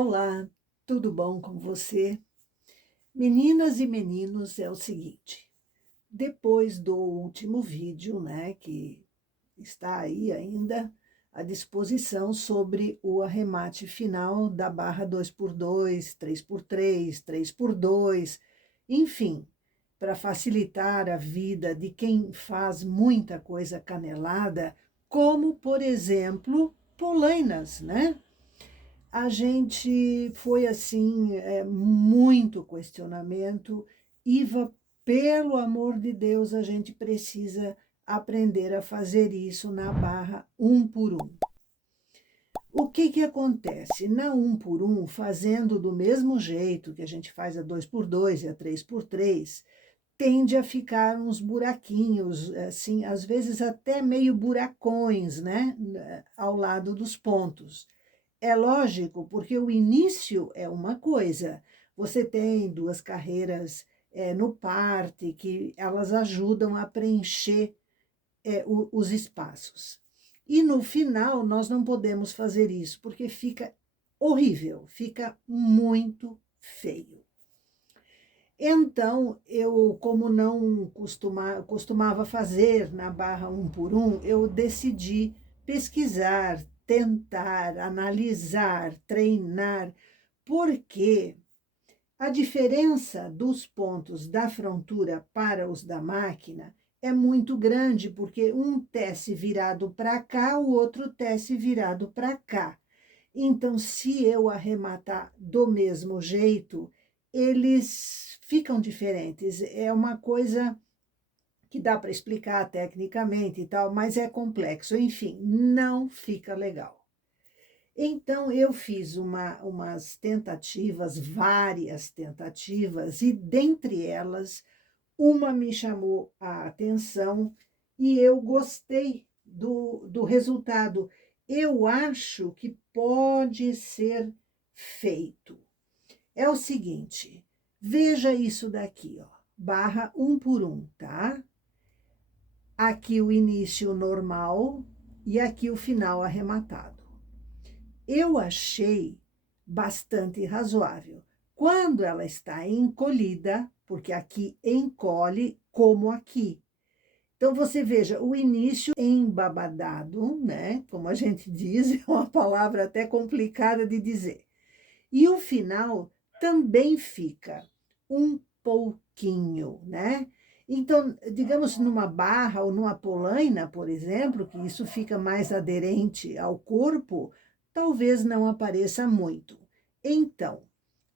Olá, tudo bom com você? Meninas e meninos, é o seguinte, depois do último vídeo, né, que está aí ainda à disposição sobre o arremate final da barra 2x2, 3x3, 3x2, enfim, para facilitar a vida de quem faz muita coisa canelada, como, por exemplo, polainas, né? A gente foi assim, muito questionamento. Iva, pelo amor de Deus, a gente precisa aprender a fazer isso na barra um por um. O que que acontece? Na um por um, fazendo do mesmo jeito que a gente faz a 2x2 e a 3x3, tende a ficar uns buraquinhos, assim, às vezes até meio buracões, né, ao lado dos pontos. É lógico, porque o início é uma coisa. Você tem duas carreiras no parte que elas ajudam a preencher os espaços. E no final nós não podemos fazer isso, porque fica horrível, fica muito feio. Então, eu, como não costumava fazer na barra um por um, eu decidi pesquisar, tentar, analisar, treinar, porque a diferença dos pontos da frontura para os da máquina é muito grande, porque um tece virado para cá, o outro tece virado para cá. Então, se eu arrematar do mesmo jeito, eles ficam diferentes. É uma coisa que dá para explicar tecnicamente e tal, mas é complexo. Enfim, não fica legal. Então, eu fiz umas tentativas, várias tentativas, e dentre elas, uma me chamou a atenção e eu gostei do resultado. Eu acho que pode ser feito. É o seguinte, veja isso daqui, ó, barra um por um, tá? Aqui o início normal e aqui o final arrematado. Eu achei bastante razoável. Quando ela está encolhida, porque aqui encolhe como aqui. Então, você veja, o início embabadado, né? Como a gente diz, é uma palavra até complicada de dizer. E o final também fica um pouquinho, né? Então, digamos, numa barra ou numa polaina, por exemplo, que isso fica mais aderente ao corpo, talvez não apareça muito. Então,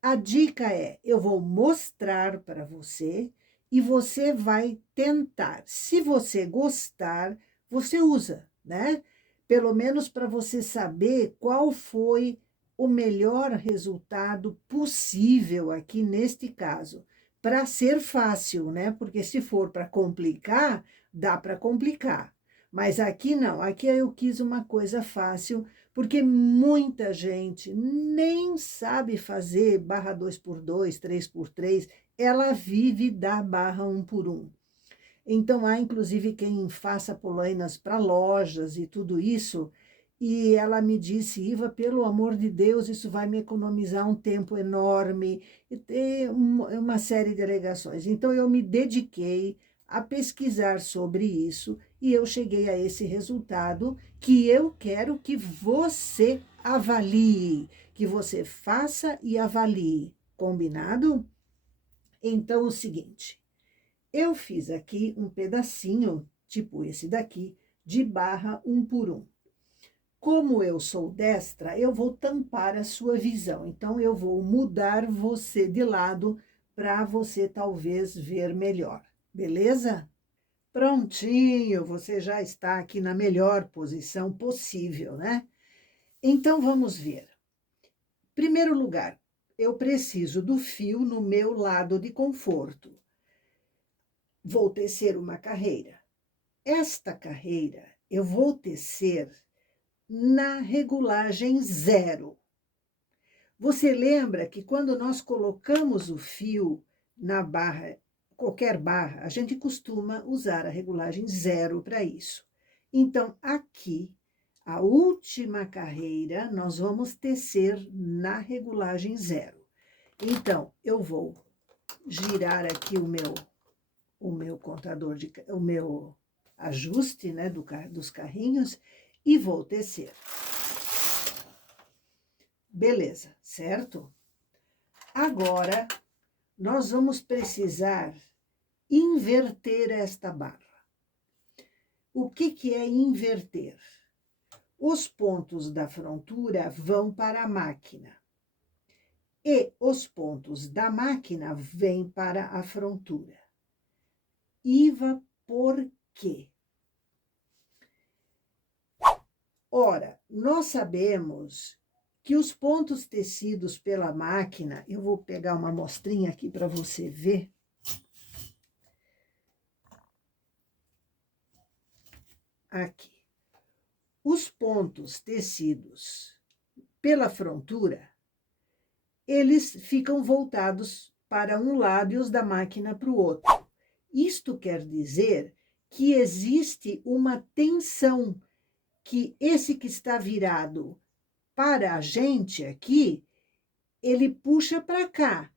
a dica é: eu vou mostrar para você e você vai tentar. Se você gostar, você usa, né? Pelo menos para você saber qual foi o melhor resultado possível aqui neste caso, para ser fácil, né? Porque se for para complicar, dá para complicar. Mas aqui não, aqui eu quis uma coisa fácil, porque muita gente nem sabe fazer barra 2x2, 3x3, ela vive da barra um por um. Então, há inclusive quem faça polainas para lojas e tudo isso, e ela me disse: Iva, pelo amor de Deus, isso vai me economizar um tempo enorme, e tem uma série de alegações. Então, eu me dediquei a pesquisar sobre isso e eu cheguei a esse resultado que eu quero que você avalie, que você faça e avalie. Combinado? Então, o seguinte. Eu fiz aqui um pedacinho, tipo esse daqui, de barra um por um. Como eu sou destra, eu vou tampar a sua visão. Então, eu vou mudar você de lado para você talvez ver melhor. Beleza? Prontinho, você já está aqui na melhor posição possível, né? Então, vamos ver. Primeiro lugar, eu preciso do fio no meu lado de conforto. Vou tecer uma carreira. Esta carreira eu vou tecer na regulagem 0. Você lembra que quando nós colocamos o fio na barra, qualquer barra, a gente costuma usar a regulagem 0 para isso. Então, aqui, A última carreira, nós vamos tecer na regulagem 0. Então, eu vou girar aqui o meu contador, o meu ajuste, né, dos carrinhos, e vou tecer. Beleza, certo? Agora, nós vamos precisar inverter esta barra. O que é inverter? Os pontos da frontura vão para a máquina e os pontos da máquina vêm para a frontura. Iva, por quê? Ora, nós sabemos que os pontos tecidos pela máquina, eu vou pegar uma amostrinha aqui para você ver. Aqui. Os pontos tecidos pela frontura, eles ficam voltados para um lado e os da máquina para o outro. Isto quer dizer que existe uma tensão, que esse que está virado para a gente aqui, ele puxa para cá.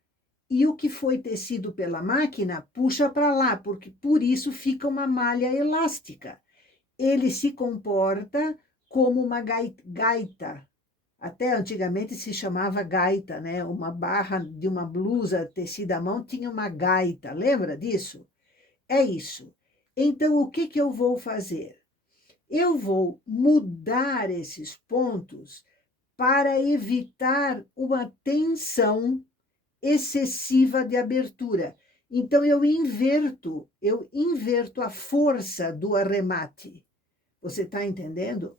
E o que foi tecido pela máquina puxa para lá, porque por isso fica uma malha elástica. Ele se comporta como uma gaita. Até antigamente se chamava gaita, né? Uma barra de uma blusa tecida à mão tinha uma gaita. Lembra disso? É isso. Então, o que eu vou fazer? Eu vou mudar esses pontos para evitar uma tensão excessiva de abertura. Então, eu inverto a força do arremate. Você está entendendo?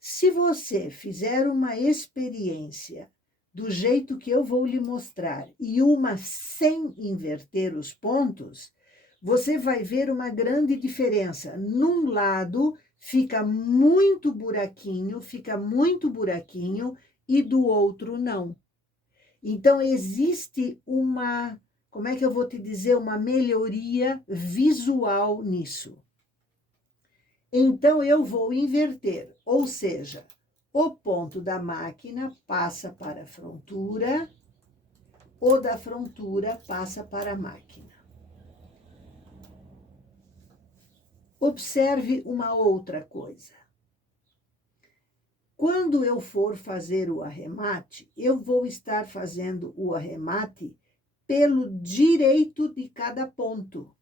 Se você fizer uma experiência do jeito que eu vou lhe mostrar e uma sem inverter os pontos, você vai ver uma grande diferença. Num lado fica muito buraquinho, e do outro não. Então, existe uma, como é que eu vou te dizer, uma melhoria visual nisso. Então, eu vou inverter, ou seja, o ponto da máquina passa para a frontura, o da frontura passa para a máquina. Observe uma outra coisa. Quando eu for fazer o arremate, eu vou estar fazendo o arremate pelo direito de cada ponto.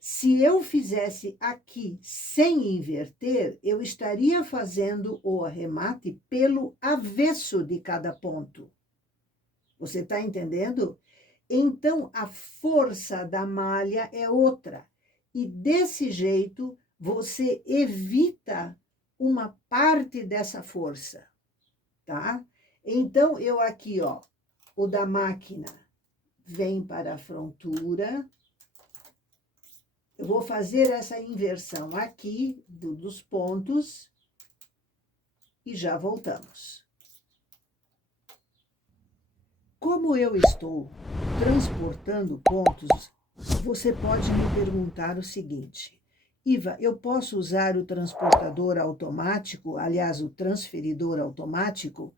Se eu fizesse aqui sem inverter, eu estaria fazendo o arremate pelo avesso de cada ponto. Você está entendendo? Então, a força da malha é outra. E desse jeito, você evita uma parte dessa força, tá? Então, eu aqui, ó, o da máquina vem para a frontura. Eu vou fazer essa inversão aqui dos pontos e já voltamos. Como eu estou transportando pontos, você pode me perguntar o seguinte: Iva, eu posso usar o transportador automático, aliás, o transferidor automático?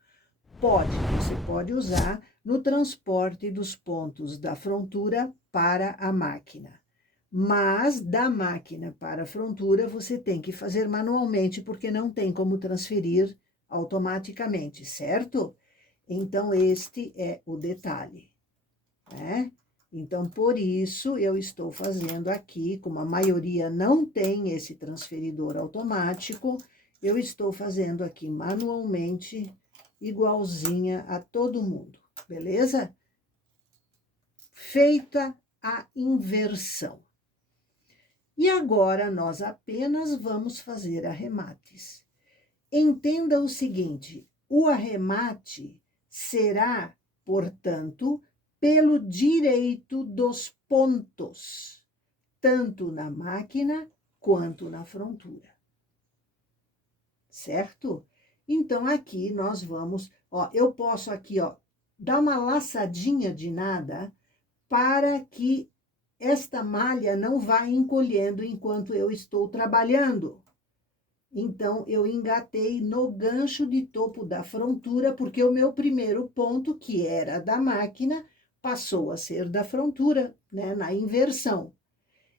Pode, você pode usar no transporte dos pontos da frontura para a máquina. Mas da máquina para a frontura você tem que fazer manualmente, porque não tem como transferir automaticamente, certo? Então, este é o detalhe, né? Então, por isso, eu estou fazendo aqui, como a maioria não tem esse transferidor automático, eu estou fazendo aqui manualmente, igualzinha a todo mundo, beleza? Feita a inversão. E agora, nós apenas vamos fazer arremates. Entenda o seguinte, o arremate será, portanto, pelo direito dos pontos, tanto na máquina quanto na frontura. Certo? Então, aqui nós vamos, ó, eu posso aqui, ó, dar uma laçadinha de nada para que esta malha não vá encolhendo enquanto eu estou trabalhando. Então, eu engatei no gancho de topo da frontura, porque o meu primeiro ponto, que era da máquina, passou a ser da frontura, né, na inversão.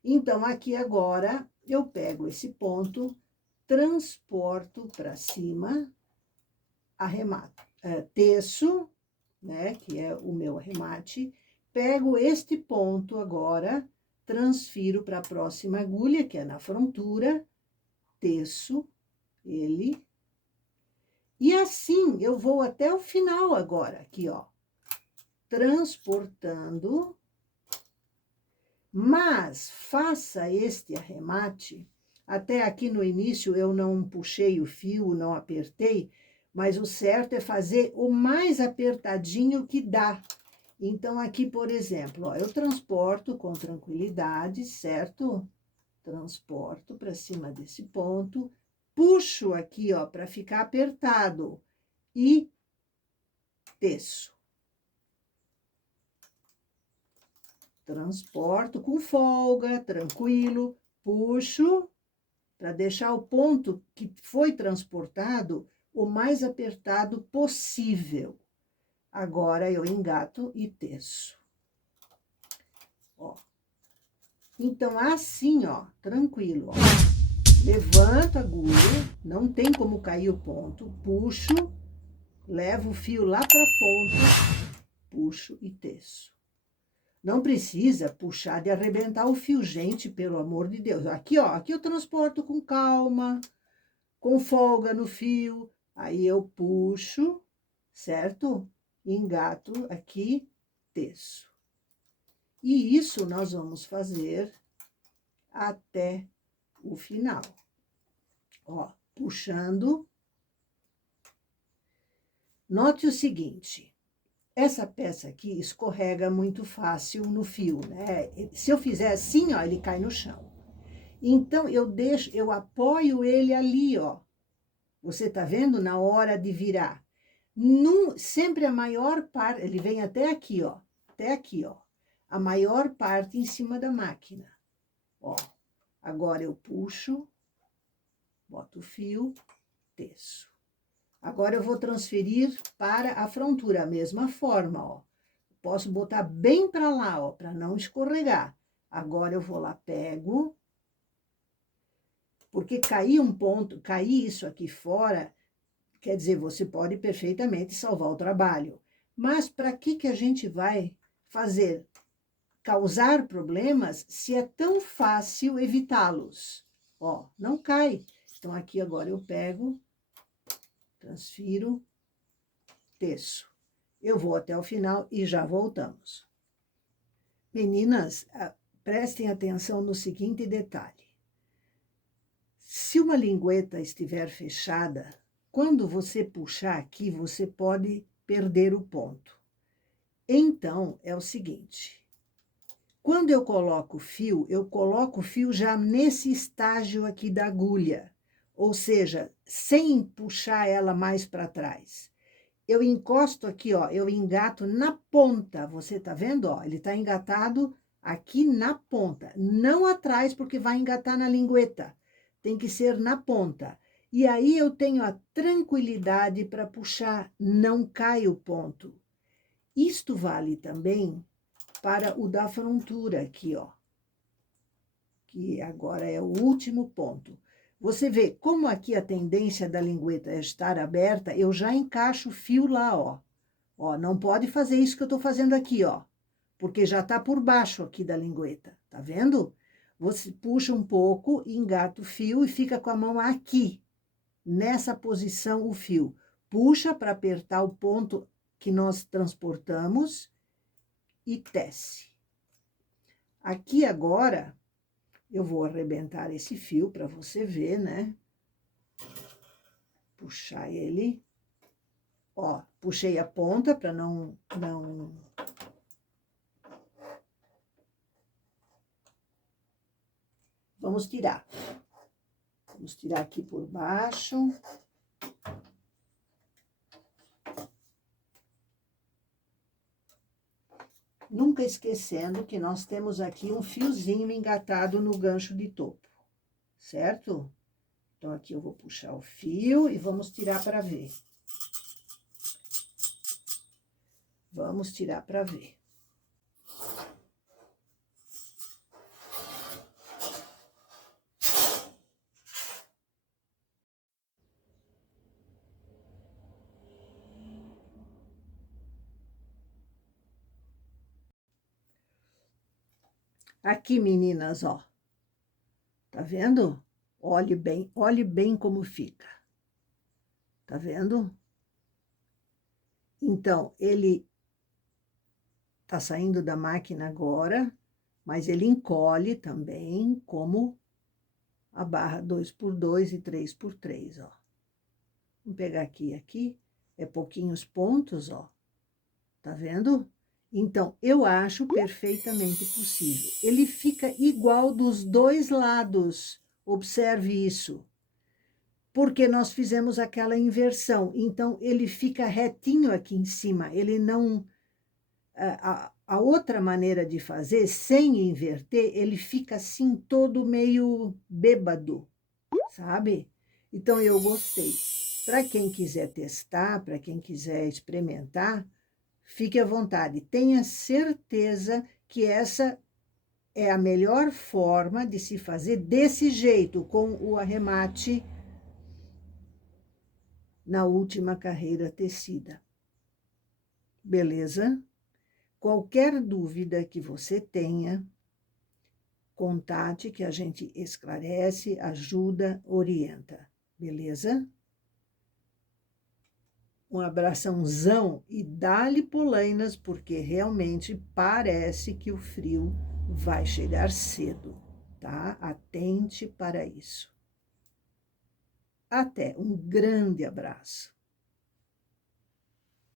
Então, aqui agora, eu pego esse ponto, transporto para cima, arremato, teço, né, que é o meu arremate, pego este ponto agora, transfiro para a próxima agulha, que é na frontura, teço ele, e assim eu vou até o final agora, aqui, ó, transportando, mas faça este arremate, até aqui no início eu não puxei o fio, não apertei, mas o certo é fazer o mais apertadinho que dá. Então, aqui, por exemplo, ó, eu transporto com tranquilidade, certo? Transporto para cima desse ponto, puxo aqui, ó, para ficar apertado e teço. Transporto com folga, tranquilo, puxo para deixar o ponto que foi transportado o mais apertado possível. Agora eu engato e teço. Ó. Então, assim, ó, tranquilo, ó. Levanto a agulha, não tem como cair o ponto, puxo, levo o fio lá para a ponta, puxo e teço. Não precisa puxar de arrebentar o fio, gente, pelo amor de Deus. Aqui, ó, aqui eu transporto com calma, com folga no fio, aí eu puxo, certo? Engato aqui, teço. E isso nós vamos fazer até o final. Ó, puxando. Note o seguinte, essa peça aqui escorrega muito fácil no fio, né? Se eu fizer assim, ó, ele cai no chão. Então, eu apoio ele ali, ó. Você tá vendo? Na hora de virar. Sempre a maior parte, ele vem até aqui, ó. Até aqui, ó. A maior parte em cima da máquina. Ó. Agora eu puxo, boto o fio, teço. Agora eu vou transferir para a frontura, a mesma forma, ó. Posso botar bem para lá, ó, para não escorregar. Agora eu vou lá, pego, porque cair um ponto, cair isso aqui fora, quer dizer, você pode perfeitamente salvar o trabalho. Mas para que a gente vai fazer, causar problemas, se é tão fácil evitá-los? Ó, não cai. Então, aqui agora eu pego, transfiro, teço. Eu vou até o final e já voltamos. Meninas, prestem atenção no seguinte detalhe. Se uma lingueta estiver fechada, quando você puxar aqui, você pode perder o ponto. Então, é o seguinte, quando eu coloco o fio já nesse estágio aqui da agulha, ou seja, sem puxar ela mais para trás. Eu encosto aqui, ó, eu engato na ponta, você tá vendo, ó? Ele tá engatado aqui na ponta, não atrás, porque vai engatar na lingueta. Tem que ser na ponta. E aí eu tenho a tranquilidade para puxar, não cai o ponto. Isto vale também para o da frontura aqui, ó. Que agora é o último ponto. Você vê como aqui a tendência da lingueta é estar aberta, eu já encaixo o fio lá, ó. Ó, não pode fazer isso que eu tô fazendo aqui, ó. Porque já tá por baixo aqui da lingueta, tá vendo? Você puxa um pouco, engata o fio e fica com a mão aqui. Nessa posição, o fio. Puxa para apertar o ponto que nós transportamos e tece. Aqui agora, eu vou arrebentar esse fio para você ver, né? Puxar ele. Ó, puxei a ponta para não... Vamos tirar. Vamos tirar aqui por baixo. Nunca esquecendo que nós temos aqui um fiozinho engatado no gancho de topo, certo? Então, aqui eu vou puxar o fio e vamos tirar para ver. Vamos tirar para ver. Aqui, meninas, ó. Tá vendo? Olhe bem como fica. Tá vendo? Então, ele tá saindo da máquina agora, mas ele encolhe também, como a barra 2x2 e 3x3, ó. Vamos pegar aqui, é pouquinhos pontos, ó. Tá vendo? Então, eu acho perfeitamente possível. Ele fica igual dos dois lados, observe isso. Porque nós fizemos aquela inversão, então ele fica retinho aqui em cima, ele não... A outra maneira de fazer, sem inverter, ele fica assim todo meio bêbado, sabe? Então, eu gostei. Para quem quiser testar, para quem quiser experimentar, fique à vontade. Tenha certeza que essa é a melhor forma de se fazer desse jeito, com o arremate na última carreira tecida. Beleza? Qualquer dúvida que você tenha, contate que a gente esclarece, ajuda, orienta. Beleza? Um abraçãozão e dá-lhe polainas, porque realmente parece que o frio vai chegar cedo, tá? Atente para isso. Até, um grande abraço.